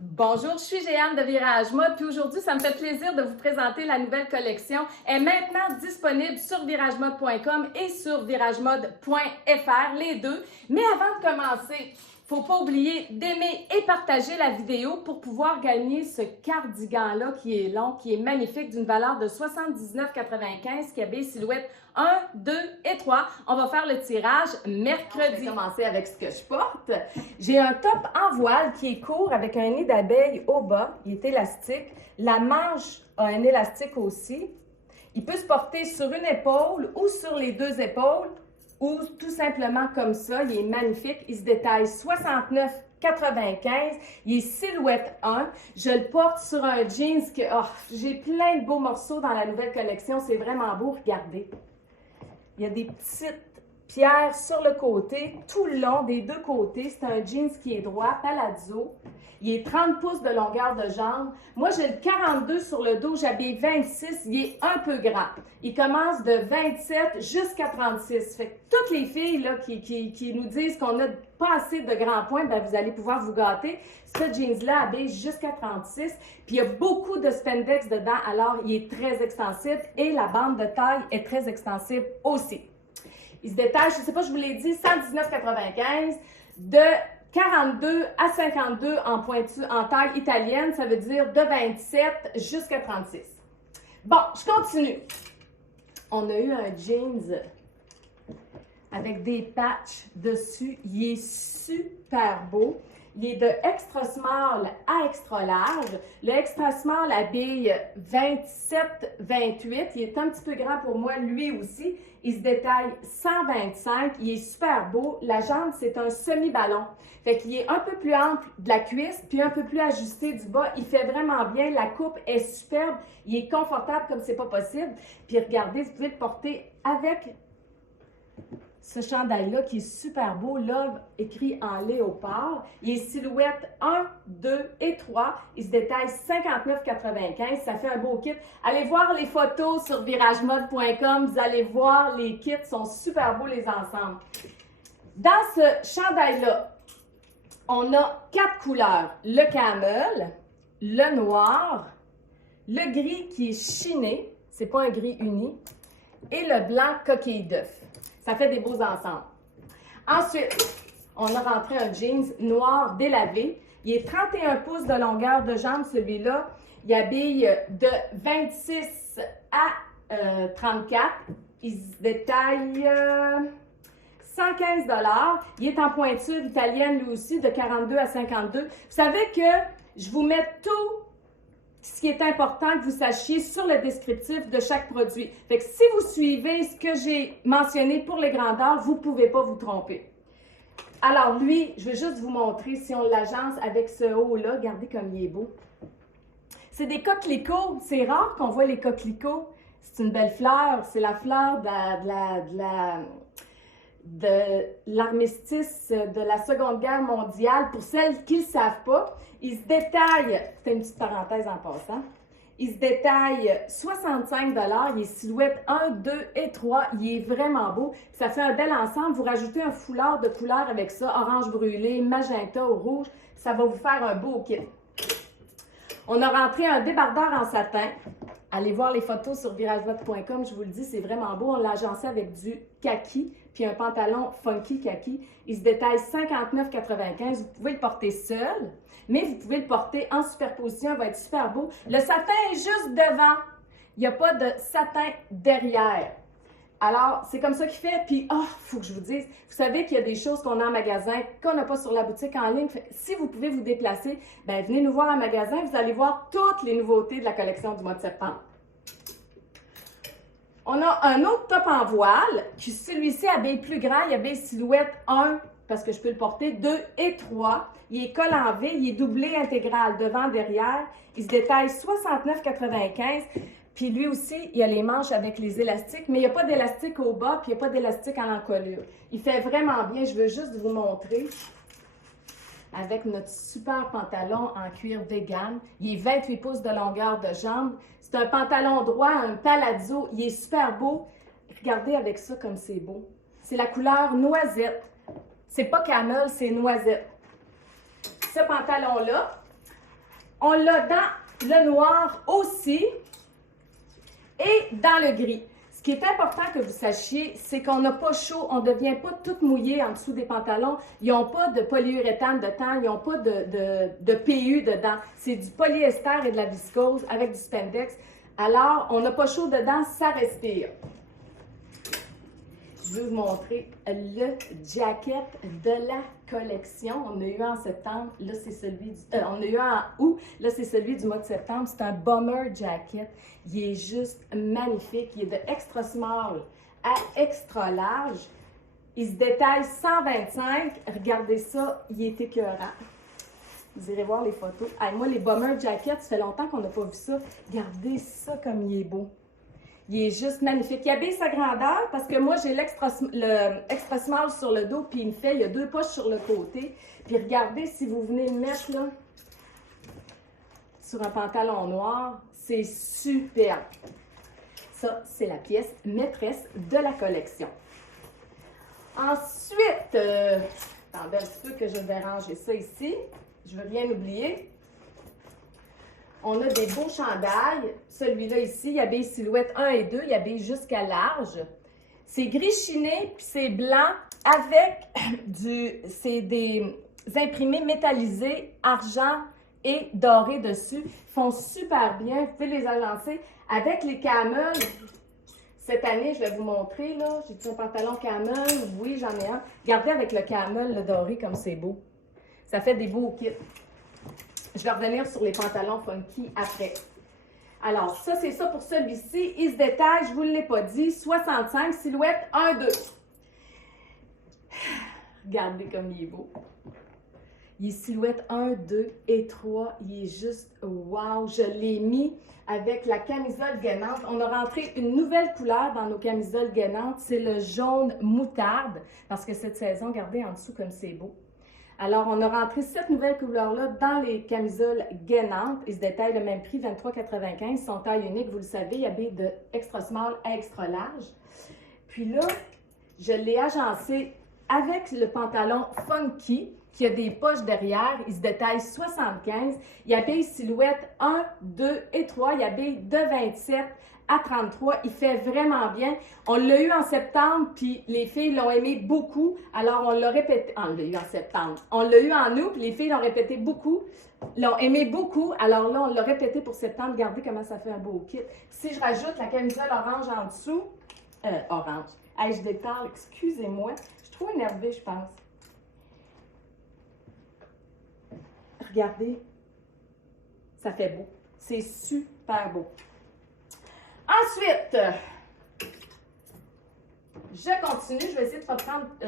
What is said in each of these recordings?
Bonjour, je suis Jeanne de Virage Mode, puis aujourd'hui, ça me fait plaisir de vous présenter la nouvelle collection. Elle est maintenant disponible sur viragemode.com et sur viragemode.fr, les deux. Mais avant de commencer, faut pas oublier d'aimer et partager la vidéo pour pouvoir gagner ce cardigan-là qui est long, qui est magnifique, d'une valeur de 79,95, qui habille silhouette 1, 2 et 3. On va faire le tirage mercredi. Je vais commencer avec ce que je porte. J'ai un top en voile qui est court avec un nid d'abeille au bas. Il est élastique. La manche a un élastique aussi. Il peut se porter sur une épaule ou sur les deux épaules, ou tout simplement comme ça. Il est magnifique. Il se détaille 69,95. Il est silhouette 1. Je le porte sur un jeans que j'ai plein de beaux morceaux dans la nouvelle collection. C'est vraiment beau. Regardez. Il y a des petites pierres sur le côté, tout le long des deux côtés. C'est un jeans qui est droit, palazzo. Il est 30 pouces de longueur de jambe. Moi, j'ai le 42 sur le dos, j'habille 26. Il est un peu grand. Il commence de 27 jusqu'à 36. Fait que toutes les filles là, qui nous disent qu'on n'a pas assez de grands points, ben, vous allez pouvoir vous gâter. Ce jeans-là habille jusqu'à 36. Puis il y a beaucoup de spandex dedans, alors il est très extensible et la bande de taille est très extensible aussi. Il se détache, je ne sais pas, je vous l'ai dit, 119,95 de 42 à 52 en pointu, en taille italienne, ça veut dire de 27 jusqu'à 36. Bon, je continue. On a eu un jeans avec des patchs dessus. Il est super beau. Il est de extra small à extra large. Le extra small habille 27-28. Il est un petit peu grand pour moi, lui aussi. Il se détaille 125. Il est super beau. La jambe, c'est un semi-ballon. Fait qu'il est un peu plus ample de la cuisse, puis un peu plus ajusté du bas. Il fait vraiment bien. La coupe est superbe. Il est confortable comme c'est pas possible. Puis regardez, vous pouvez le porter avec ce chandail-là qui est super beau, Love écrit en léopard. Il est silhouette 1, 2 et 3. Il se détaille 59,95. Ça fait un beau kit. Allez voir les photos sur viragemode.com. Vous allez voir, les kits sont super beaux les ensembles. Dans ce chandail-là, on a 4 couleurs. Le camel, le noir, le gris qui est chiné, c'est pas un gris uni, et le blanc coquille d'œuf. Ça fait des beaux ensembles. Ensuite, on a rentré un jeans noir délavé. Il est 31 pouces de longueur de jambe, celui-là. Il habille de 26 à 34. Il se détaille 115 $. Il est en pointure italienne, lui aussi, de 42 à 52. Vous savez que je vous mets tout ce qui est important que vous sachiez sur le descriptif de chaque produit. Fait que si vous suivez ce que j'ai mentionné pour les grandeurs, vous ne pouvez pas vous tromper. Alors lui, je vais juste vous montrer si on l'agence avec ce haut-là. Regardez comme il est beau. C'est des coquelicots. C'est rare qu'on voit les coquelicots. C'est une belle fleur. C'est la fleur de l'armistice de la Seconde Guerre mondiale. Pour celles qui ne le savent pas, il se détaille, c'est une petite parenthèse en passant, il se détaille 65 $. Il est silhouette 1, 2 et 3. Il est vraiment beau. Ça fait un bel ensemble. Vous rajoutez un foulard de couleur avec ça, orange brûlé, magenta ou rouge. Ça va vous faire un beau kit. On a rentré un débardeur en satin. Allez voir les photos sur viragemode.com. Je vous le dis, c'est vraiment beau. On l'a agencé avec du kaki, puis un pantalon funky kaki. Il se détaille 59,95. Vous pouvez le porter seul, mais vous pouvez le porter en superposition. Il va être super beau. Le satin est juste devant. Il n'y a pas de satin derrière. Alors, c'est comme ça qu'il fait. Puis, faut que je vous dise, vous savez qu'il y a des choses qu'on a en magasin, qu'on n'a pas sur la boutique en ligne. Si vous pouvez vous déplacer, ben venez nous voir en magasin. Vous allez voir toutes les nouveautés de la collection du mois de septembre. On a un autre top en voile, qui celui-ci habille plus grand. Il habille silhouette 1, parce que je peux le porter, 2 et 3. Il est col en V, il est doublé intégral, devant, derrière. Il se détaille 69,95. Puis lui aussi, il a les manches avec les élastiques, mais il n'y a pas d'élastique au bas, puis il n'y a pas d'élastique à l'encolure. Il fait vraiment bien. Je veux juste vous montrer avec notre super pantalon en cuir vegan. Il est 28 pouces de longueur de jambe. C'est un pantalon droit, un palazzo. Il est super beau. Regardez avec ça comme c'est beau. C'est la couleur noisette. C'est pas camel, c'est noisette. Ce pantalon-là, On l'a dans le noir aussi et dans le gris. Ce qui est important que vous sachiez, c'est qu'on n'a pas chaud, on ne devient pas tout mouillé en dessous des pantalons. Ils n'ont pas de polyuréthane dedans, ils n'ont pas de PU dedans. C'est du polyester et de la viscose avec du spandex. Alors, on n'a pas chaud dedans, ça respire. Je vais vous montrer le jacket de la collection. On a eu un en septembre, là c'est celui du... on a eu un en août, là c'est celui du mois de septembre. C'est un bomber jacket. Il est juste magnifique. Il est de extra small à extra large. Il se détaille 125. Regardez ça, il est écœurant. Vous irez voir les photos. Hey, moi, les bomber jackets, ça fait longtemps qu'on n'a pas vu ça. Regardez ça comme il est beau. Il est juste magnifique. Il habille sa grandeur parce que moi, j'ai l'extra small sur le dos, puis il y a 2 poches sur le côté. Puis regardez, si vous venez le mettre là, sur un pantalon noir, c'est superbe. Ça, c'est la pièce maîtresse de la collection. Ensuite, attendez un petit peu que je vais ranger ça ici. Je ne veux rien oublier. On a des beaux chandails. Celui-là ici, il habille silhouette 1 et 2. Il habille jusqu'à large. C'est gris chiné, puis c'est blanc avec c'est des imprimés métallisés, argent et doré dessus. Ils font super bien. Vous pouvez les agencer avec les camels. Cette année, je vais vous montrer, là. J'ai un pantalon camel. Oui, j'en ai un. Regardez avec le camel, le doré, comme c'est beau. Ça fait des beaux kits. Je vais revenir sur les pantalons funky après. Alors, ça, c'est ça pour celui-ci. Il se détaille, je ne vous l'ai pas dit, 65, silhouette 1, 2. Regardez comme il est beau. Il est silhouette 1, 2 et 3. Il est juste wow! Je l'ai mis avec la camisole gainante. On a rentré une nouvelle couleur dans nos camisoles gainantes. C'est le jaune moutarde. Parce que cette saison, regardez en dessous comme c'est beau. Alors, on a rentré cette nouvelle couleur-là dans les camisoles gainantes. Ils se détaillent le même prix, 23,95 $. Ils sont taille unique, vous le savez. Il y habille de extra small à extra large. Puis là, je l'ai agencé avec le pantalon funky qui a des poches derrière. Il se détaille 75. Il habille silhouette 1, 2 et 3. Il habille de 27 à 33. Il fait vraiment bien. On l'a eu en septembre, puis les filles l'ont aimé beaucoup. Alors, on l'a répété. On l'a eu en septembre. On l'a eu en août, puis les filles l'ont répété beaucoup. L'ont aimé beaucoup. Alors là, on l'a répété pour septembre. Regardez comment ça fait un beau kit. Si je rajoute la camisole orange en dessous, orange. Hey, je détale, excusez-moi. Je suis trop énervée, je pense. Regardez. Ça fait beau. C'est super beau. Ensuite, je continue. Je vais essayer de ne pas prendre que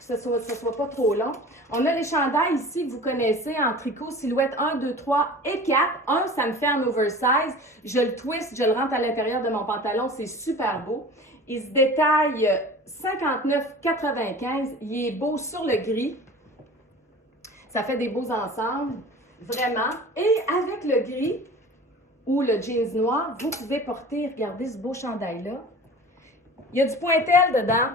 ce soit pas trop long. On a les chandails ici que vous connaissez en tricot, silhouette 1, 2, 3 et 4. 1, ça me fait en oversize. Je le twist, je le rentre à l'intérieur de mon pantalon. C'est super beau. Il se détaille 59,95. Il est beau sur le gris. Ça fait des beaux ensembles, vraiment. Et avec le gris ou le jeans noir, vous pouvez porter, regardez ce beau chandail-là. Il y a du pointel dedans.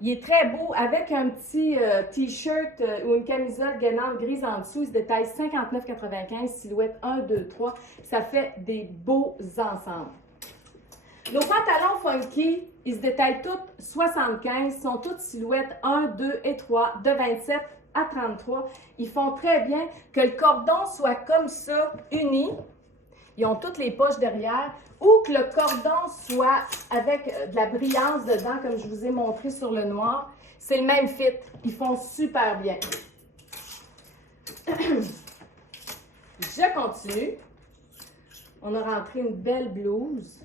Il est très beau avec un petit t-shirt ou une camisole gainante grise en dessous. Il se détaille 59,95, silhouette 1, 2, 3. Ça fait des beaux ensembles. Nos pantalons funky, ils se détaillent tous 75, sont toutes silhouettes 1, 2 et 3, de 27 à 33. Ils font très bien. Que le cordon soit comme ça, uni. Ils ont toutes les poches derrière. Ou que le cordon soit avec de la brillance dedans, comme je vous ai montré sur le noir. C'est le même fit. Ils font super bien. Je continue. On a rentré une belle blouse.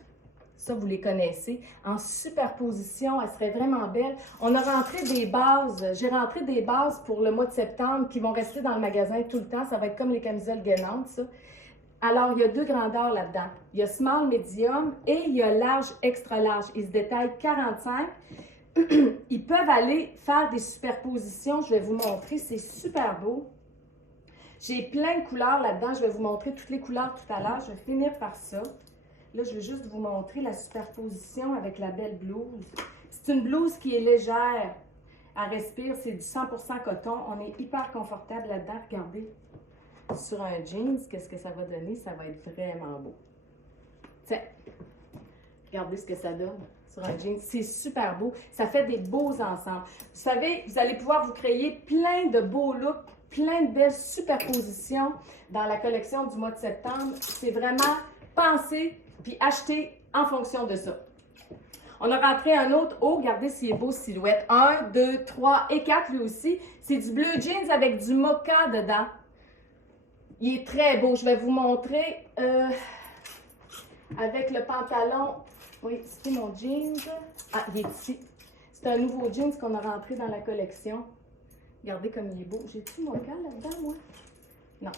Ça, vous les connaissez. En superposition, elle serait vraiment belle. On a rentré des bases. J'ai rentré des bases pour le mois de septembre qui vont rester dans le magasin tout le temps. Ça va être comme les camisoles gainantes, ça. Alors, il y a 2 grandeurs là-dedans. Il y a small, medium et il y a large, extra large. Ils se détaillent 45. Ils peuvent aller faire des superpositions. Je vais vous montrer. C'est super beau. J'ai plein de couleurs là-dedans. Je vais vous montrer toutes les couleurs tout à l'heure. Je vais finir par ça. Là, je vais juste vous montrer la superposition avec la belle blouse. C'est une blouse qui est légère. Elle respire. C'est du 100% coton. On est hyper confortable là-dedans. Regardez. sur un jeans, qu'est-ce que ça va donner? Ça va être vraiment beau. Tiens, regardez ce que ça donne sur un jeans. C'est super beau. Ça fait des beaux ensembles. Vous savez, vous allez pouvoir vous créer plein de beaux looks, plein de belles superpositions dans la collection du mois de septembre. C'est vraiment penser puis acheter en fonction de ça. On a rentré un autre haut. Regardez s'il est beau silhouette. 1, 2, 3 et 4 lui aussi. C'est du bleu jeans avec du mocha dedans. Il est très beau. Je vais vous montrer avec le pantalon. Oui, c'était mon jeans. Ah, il est ici. C'est un nouveau jeans qu'on a rentré dans la collection. Regardez comme il est beau. J'ai-tu mocha là-dedans, moi? Non.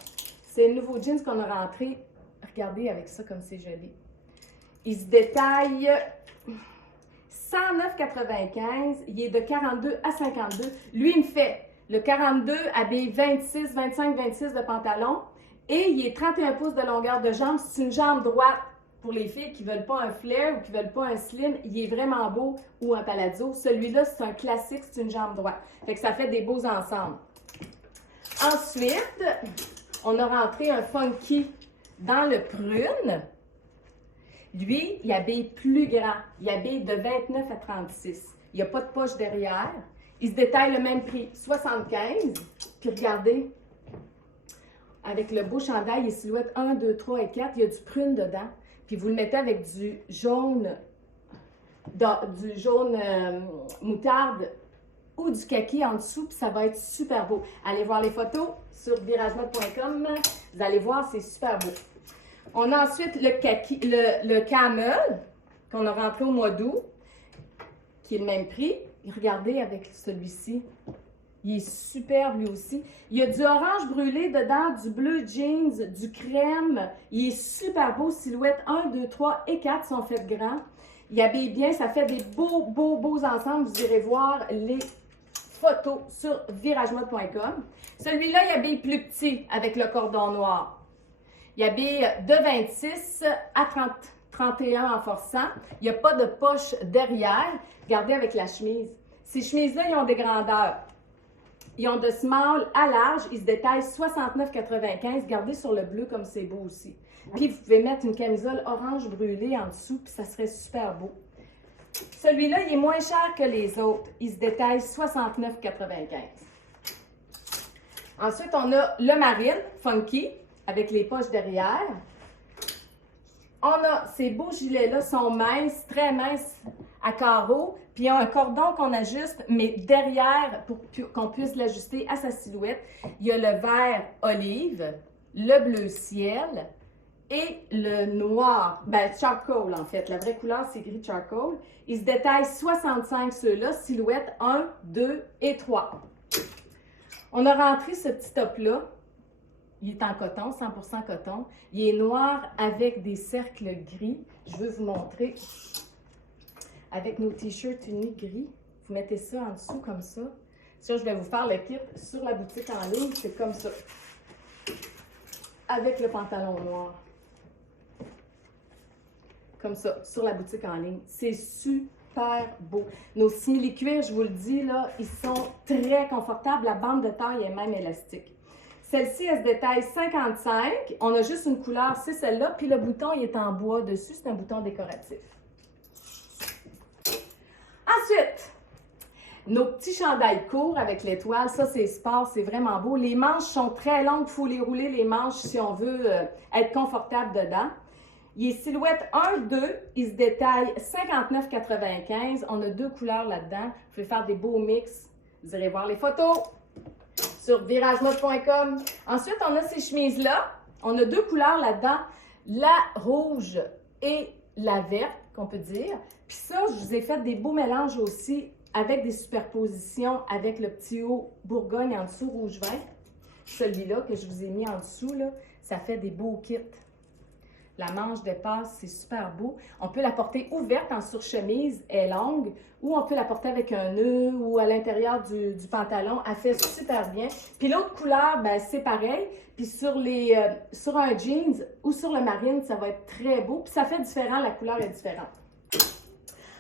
C'est un nouveau jeans qu'on a rentré. Regardez avec ça comme c'est joli. Il se détaille 109,95. Il est de 42 à 52. Lui, il me fait le 42 habille 26, 25, 26 de pantalon. Et il est 31 pouces de longueur de jambe. C'est une jambe droite pour les filles qui ne veulent pas un flare ou qui ne veulent pas un slim. Il est vraiment beau ou un palazzo. Celui-là, c'est un classique, c'est une jambe droite. Fait que ça fait des beaux ensembles. Ensuite, on a rentré un funky dans le prune. Lui, il habille plus grand. Il habille de 29 à 36. Il n'y a pas de poche derrière. Il se détaille le même prix, 75. Puis regardez, avec le beau chandail et silhouette 1, 2, 3 et 4, il y a du prune dedans. Puis vous le mettez avec du jaune moutarde ou du kaki en dessous, puis ça va être super beau. Allez voir les photos sur viragemode.com. Vous allez voir, c'est super beau. On a ensuite le camel qu'on a rentré au mois d'août, qui est le même prix. Regardez avec celui-ci. Il est superbe lui aussi. Il y a du orange brûlé dedans, du bleu jeans, du crème. Il est super beau. Silhouette 1, 2, 3 et 4 sont faites grands. Il habille bien. Ça fait des beaux ensembles. Vous irez voir les photos sur viragemode.com. Celui-là, il habille plus petit avec le cordon noir. Il habille de 26 à 31 en forçant. Il n'y a pas de poche derrière. Regardez avec la chemise. Ces chemises-là, ils ont des grandeurs. Ils ont de small à large. Ils se détaillent 69,95. Regardez sur le bleu comme c'est beau aussi. Puis, vous pouvez mettre une camisole orange brûlée en dessous, puis ça serait super beau. Celui-là, il est moins cher que les autres. Il se détaille 69,95. Ensuite, on a le marine, funky, avec les poches derrière. On a ces beaux gilets-là, sont minces, très minces à carreaux. Puis il y a un cordon qu'on ajuste, mais derrière, pour qu'on puisse l'ajuster à sa silhouette, il y a le vert olive, le bleu ciel et le noir, ben charcoal en fait. La vraie couleur, c'est gris charcoal. Il se détaille 65 ceux-là, silhouette 1, 2 et 3. On a rentré ce petit top-là. Il est en coton, 100% coton. Il est noir avec des cercles gris. Je veux vous montrer. Avec nos t-shirts unis gris. Vous mettez ça en dessous comme ça. Ça, je vais vous faire le kit sur la boutique en ligne. C'est comme ça. Avec le pantalon noir. Comme ça, sur la boutique en ligne. C'est super beau. Nos simili-cuirs, je vous le dis, là, ils sont très confortables. La bande de taille est même élastique. Celle-ci, elle se détaille 55. On a juste une couleur, c'est celle-là. Puis le bouton, il est en bois dessus. C'est un bouton décoratif. Ensuite, nos petits chandails courts avec l'étoile. Ça, c'est sport, c'est vraiment beau. Les manches sont très longues. Il faut les rouler, les manches, si on veut être confortable dedans. Il est silhouette 1, 2. Il se détaille 59,95. On a deux couleurs là-dedans. Vous pouvez faire des beaux mix. Vous irez voir les photos sur viragemode.com. Ensuite, on a ces chemises-là. On a deux couleurs là-dedans, la rouge et la verte, qu'on peut dire. Puis ça, je vous ai fait des beaux mélanges aussi avec des superpositions avec le petit haut Bourgogne en dessous, rouge-vin. Celui-là que je vous ai mis en dessous, là, ça fait des beaux kits. La manche dépasse, c'est super beau. On peut la porter ouverte en surchemise, elle est longue, ou on peut la porter avec un nœud ou à l'intérieur du pantalon. Elle fait super bien. Puis l'autre couleur, ben, c'est pareil. Puis sur un jeans ou sur le marine, ça va être très beau. Puis ça fait différent, la couleur est différente.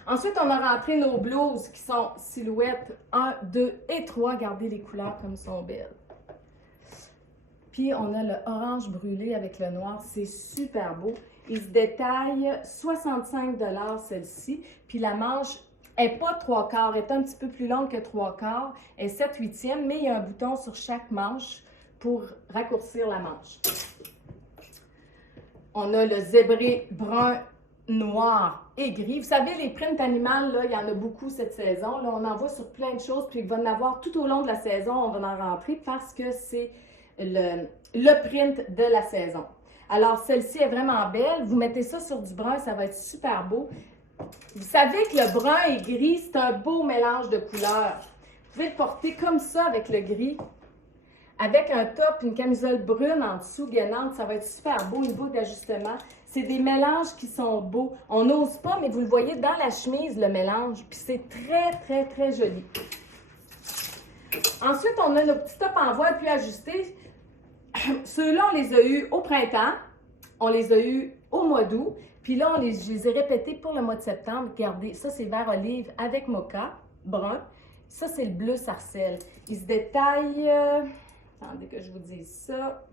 Ensuite, on a rentré nos blouses qui sont silhouettes 1, 2 et 3. Regardez les couleurs comme elles sont belles. Puis on a le orange brûlé avec le noir, c'est super beau. Il se détaille 65 $ celle-ci. Puis la manche n'est pas 3/4, elle est un petit peu plus longue que 3/4, elle est 7/8e, mais il y a un bouton sur chaque manche pour raccourcir la manche. On a le zébré brun, noir et gris. Vous savez, les prints animales, là, il y en a beaucoup cette saison. Là, on en voit sur plein de choses, puis il va en avoir tout au long de la saison, on va en rentrer parce que c'est le print de la saison. Alors, celle-ci est vraiment belle. Vous mettez ça sur du brun, ça va être super beau. Vous savez que le brun et gris, c'est un beau mélange de couleurs. Vous pouvez le porter comme ça avec le gris. Avec un top, une camisole brune en dessous, gainante, ça va être super beau, une bout d'ajustement. C'est des mélanges qui sont beaux. On n'ose pas, mais vous le voyez dans la chemise, le mélange. Puis c'est très, très, très joli. Ensuite, on a nos petits tops en voile plus ajustés. Ceux-là, on les a eus au printemps. On les a eus au mois d'août. Puis là, je les ai répétés pour le mois de septembre. Regardez, ça, c'est vert olive avec mocha, brun. Ça, c'est le bleu sarcelle. Il se détaille... attendez que je vous dise ça.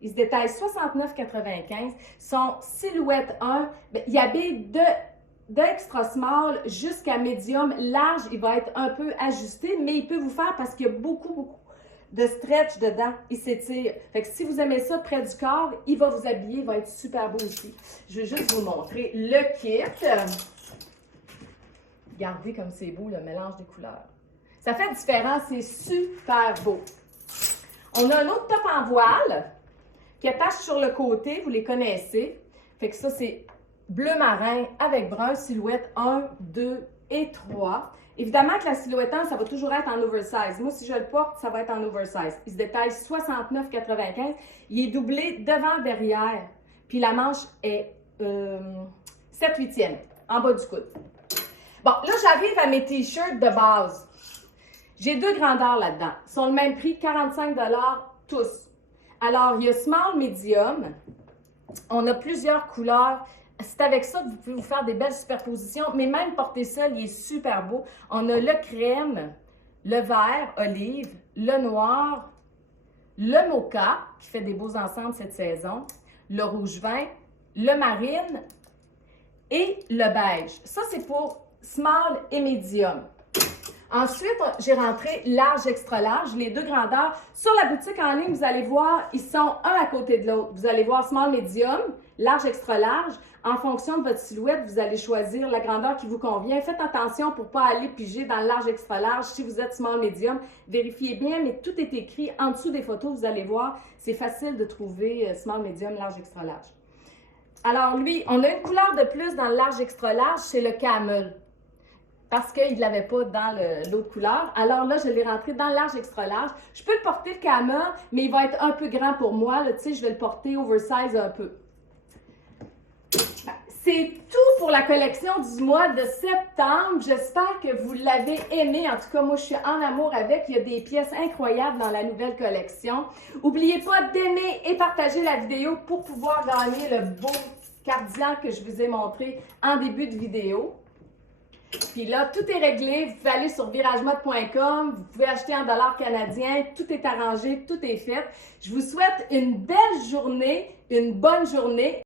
Il se détaille 69,95. Son silhouette 1, il habille d'extra small jusqu'à médium. Large, il va être un peu ajusté, mais il peut vous faire parce qu'il y a beaucoup de stretch dedans. Il s'étire. Fait que si vous aimez ça près du corps, il va vous habiller, il va être super beau aussi. Je vais juste vous montrer le kit. Regardez comme c'est beau, le mélange des couleurs. Ça fait différent, c'est super beau. On a un autre top en voile qui attache sur le côté, vous les connaissez. Fait que ça, c'est bleu marin avec brun, silhouette 1, 2 et 3. Évidemment que la silhouette 1, ça va toujours être en oversize. Moi, si je le porte, ça va être en oversize. Il se détaille 69,95. Il est doublé devant, derrière. Puis la manche est 7/8e, en bas du coude. Bon, là, j'arrive à mes t-shirts de base. J'ai deux grandeurs là-dedans. Ils sont le même prix, 45 $ tous. Alors, il y a small, medium. On a plusieurs couleurs. C'est avec ça que vous pouvez vous faire des belles superpositions, mais même porter seul, il est super beau. On a le crème, le vert, olive, le noir, le mocha, qui fait des beaux ensembles cette saison, le rouge vin, le marine et le beige. Ça, c'est pour small et medium. Ensuite, j'ai rentré large, extra large, les deux grandeurs. Sur la boutique en ligne, vous allez voir, ils sont un à côté de l'autre. Vous allez voir small, medium, large, extra large. En fonction de votre silhouette, vous allez choisir la grandeur qui vous convient. Faites attention pour ne pas aller piger dans le large, extra large. Si vous êtes small, medium, vérifiez bien, mais tout est écrit en dessous des photos. Vous allez voir, c'est facile de trouver small, medium, large, extra large. Alors lui, on a une couleur de plus dans le large, extra large, c'est le camel. Parce qu'il ne l'avait pas dans l'autre couleur. Alors là, je l'ai rentré dans le large, extra large. Je peux le porter le camel, mais il va être un peu grand pour moi. Tu sais, je vais le porter oversize un peu. C'est tout pour la collection du mois de septembre. J'espère que vous l'avez aimé. En tout cas, moi, je suis en amour avec. Il y a des pièces incroyables dans la nouvelle collection. N'oubliez pas d'aimer et partager la vidéo pour pouvoir gagner le beau cardigan que je vous ai montré en début de vidéo. Puis là, tout est réglé. Vous pouvez aller sur viragemode.com. Vous pouvez acheter en dollars canadiens. Tout est arrangé, tout est fait. Je vous souhaite une belle journée, une bonne journée.